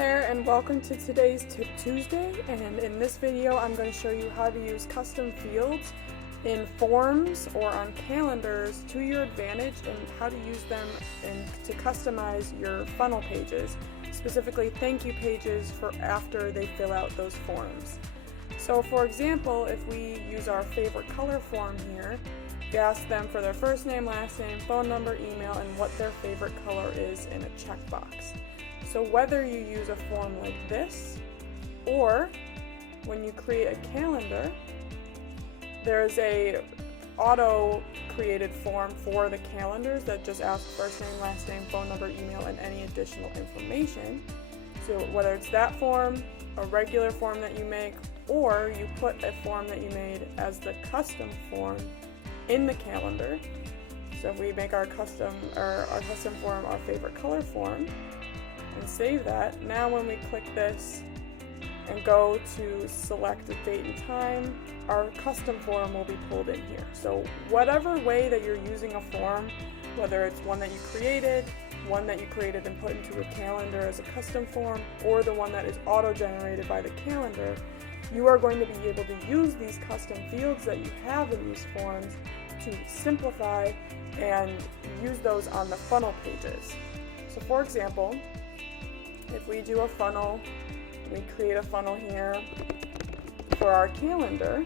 there, and welcome to today's Tip Tuesday. And in this video I'm going to show you how to use custom fields in forms or on calendars to your advantage, and how to use them to customize your funnel pages, specifically thank you pages for after they fill out those forms. So for example, if we use our favorite color form here, we ask them for their first name, last name, phone number, email, and what their favorite color is in a checkbox. So whether you use a form like this, or when you create a calendar, there's a auto-created form for the calendars that just asks first name, last name, phone number, email, and any additional information. So whether it's that form, a regular form that you make, or you put a form that you made as the custom form in the calendar. So if we make our custom form our favorite color form and save that, now when we click this and go to select a date and time, our custom form will be pulled in here. So whatever way that you're using a form, whether it's one that you created and put into a calendar as a custom form, or the one that is auto-generated by the calendar, you are going to be able to use these custom fields that you have in these forms to simplify and use those on the funnel pages. So for example, if we do a funnel, we create a funnel here for our calendar,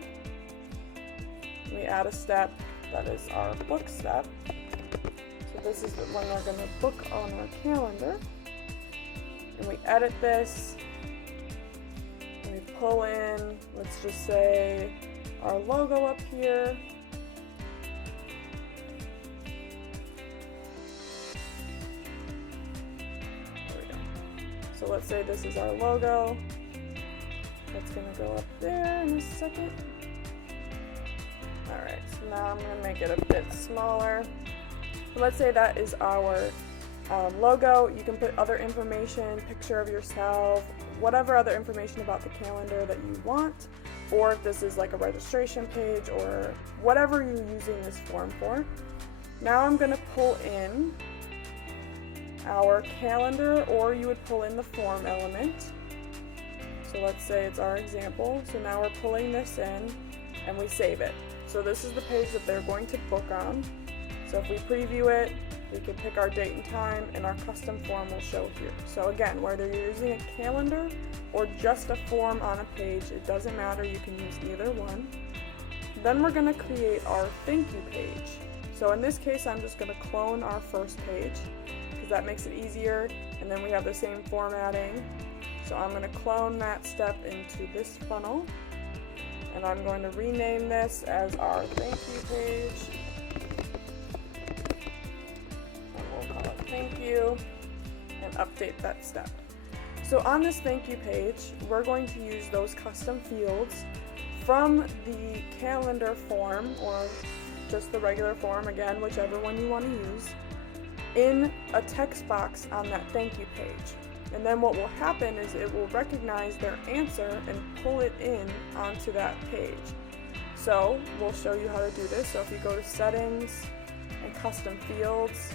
we add a step that is our book step. So this is when we're going to book on our calendar, and we edit this, and we pull in, let's just say, our logo up here. So let's say this is our logo. That's going to go up there in a second. Alright, so now I'm going to make it a bit smaller. So let's say that is our logo. You can put other information, picture of yourself, whatever other information about the calendar that you want, or if this is like a registration page or whatever you're using this form for. Now I'm going to pull in our calendar, or you would pull in the form element. So let's say it's our example. So now we're pulling this in and we save it. So this is the page that they're going to book on. So if we preview it, we can pick our date and time, and our custom form will show here. So again, whether you're using a calendar or just a form on a page, it doesn't matter, you can use either one. Then we're going to create our thank you page. So in this case, I'm just going to clone our first page, because that makes it easier, and then we have the same formatting. So I'm going to clone that step into this funnel, and I'm going to rename this as our thank you page, and we'll call it thank you, and update that step. So on this thank you page, we're going to use those custom fields from the calendar form, or just the regular form, again, whichever one you want to use, in a text box on that thank you page. And then what will happen is it will recognize their answer and pull it in onto that page. So we'll show you how to do this. So if you go to settings and custom fields,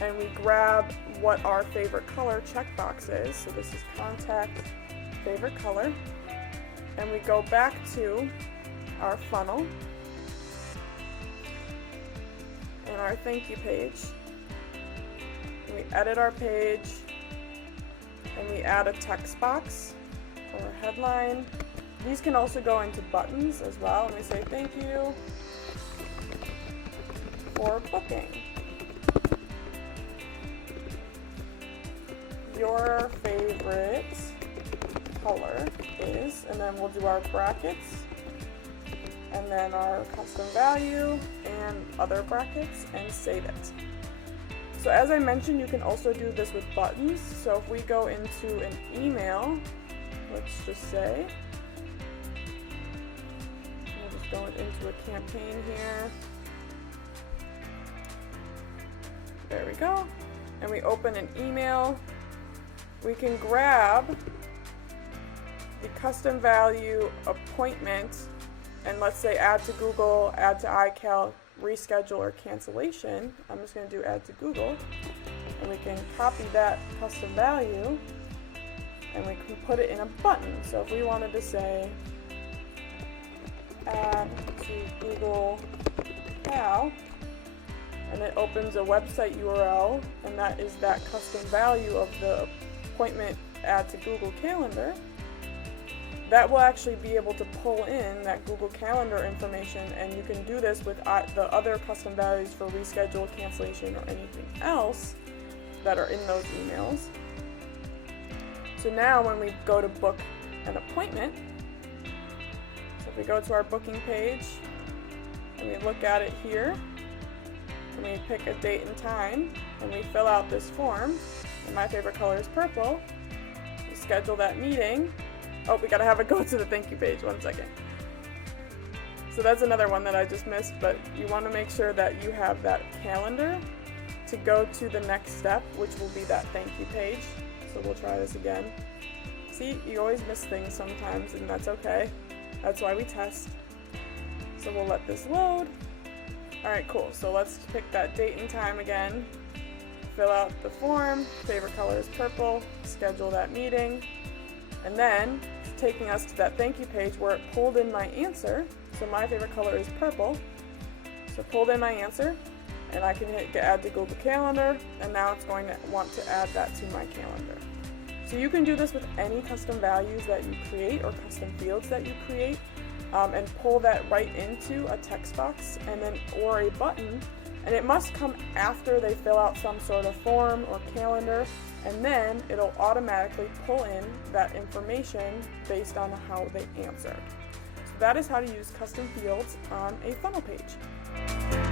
and we grab what our favorite color checkbox is, so this is contact favorite color, and we go back to our funnel and our thank you page, we edit our page, and we add a text box or a headline. These can also go into buttons as well, and we say thank you for booking. Your favorite color is, and then we'll do our brackets, and then our custom value and other brackets, and save it. So as I mentioned, you can also do this with buttons. So if we go into an email, let's just say, we'll just go into a campaign here. There we go. And we open an email. We can grab the custom value appointment, and let's say add to Google, add to iCal, reschedule, or cancellation. I'm just going to do add to Google, and we can copy that custom value and we can put it in a button. So if we wanted to say add to Google Now, and it opens a website URL, and that is that custom value of the appointment add to Google Calendar, that will actually be able to pull in that Google Calendar information, and you can do this with the other custom values for reschedule, cancellation, or anything else that are in those emails. So now when we go to book an appointment, so if we go to our booking page and we look at it here, and we pick a date and time, and we fill out this form, and my favorite color is purple, we schedule that meeting. Oh, we gotta have it go to the thank you page, 1 second. So that's another one that I just missed, but you wanna make sure that you have that calendar to go to the next step, which will be that thank you page. So we'll try this again. See, you always miss things sometimes, and that's okay. That's why we test. So we'll let this load. Alright, cool. So let's pick that date and time again. Fill out the form. Favorite color is purple. Schedule that meeting. And then it's taking us to that thank you page where it pulled in my answer. So my favorite color is purple. So pulled in my answer, and I can hit add to Google Calendar, and now it's going to want to add that to my calendar. So you can do this with any custom values that you create or custom fields that you create, and pull that right into a text box and then or a button, and it must come after they fill out some sort of form or calendar, and then it'll automatically pull in that information based on how they answered. So that is how to use custom fields on a funnel page.